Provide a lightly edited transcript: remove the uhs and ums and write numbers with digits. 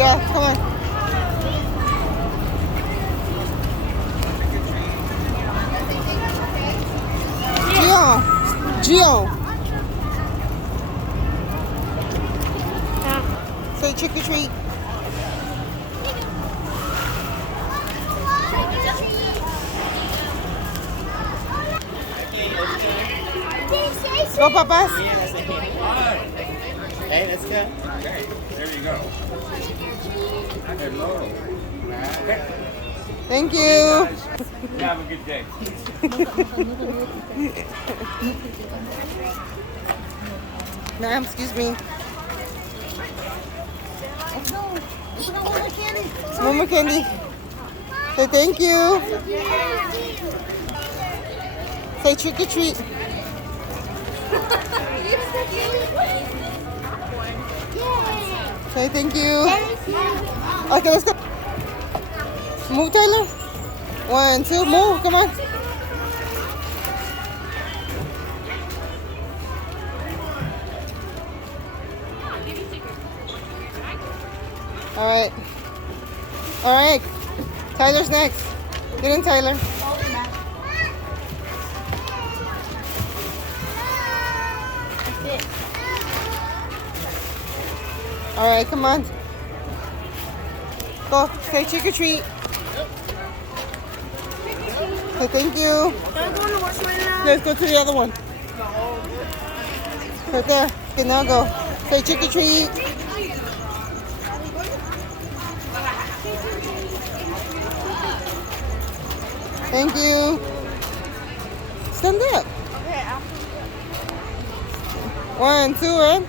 Yeah, come on. Gio. Say trick or treat. Go, papas. Hey, let's go. Okay, there you go. Hello. Okay. Thank you. You have a good day. Ma'am, excuse me. One more candy. Say thank you. Say trick or treat. Say thank you. Okay, let's go. Move, Tyler. 1, 2, move. Come on. All right. All right. Tyler's next. Get in, Tyler. All right, come on. Go. Say trick or treat. Say thank you. Let's go to the other one. Right there. Okay, now go. Say trick or treat. Thank you. Stand up. 1, 2, and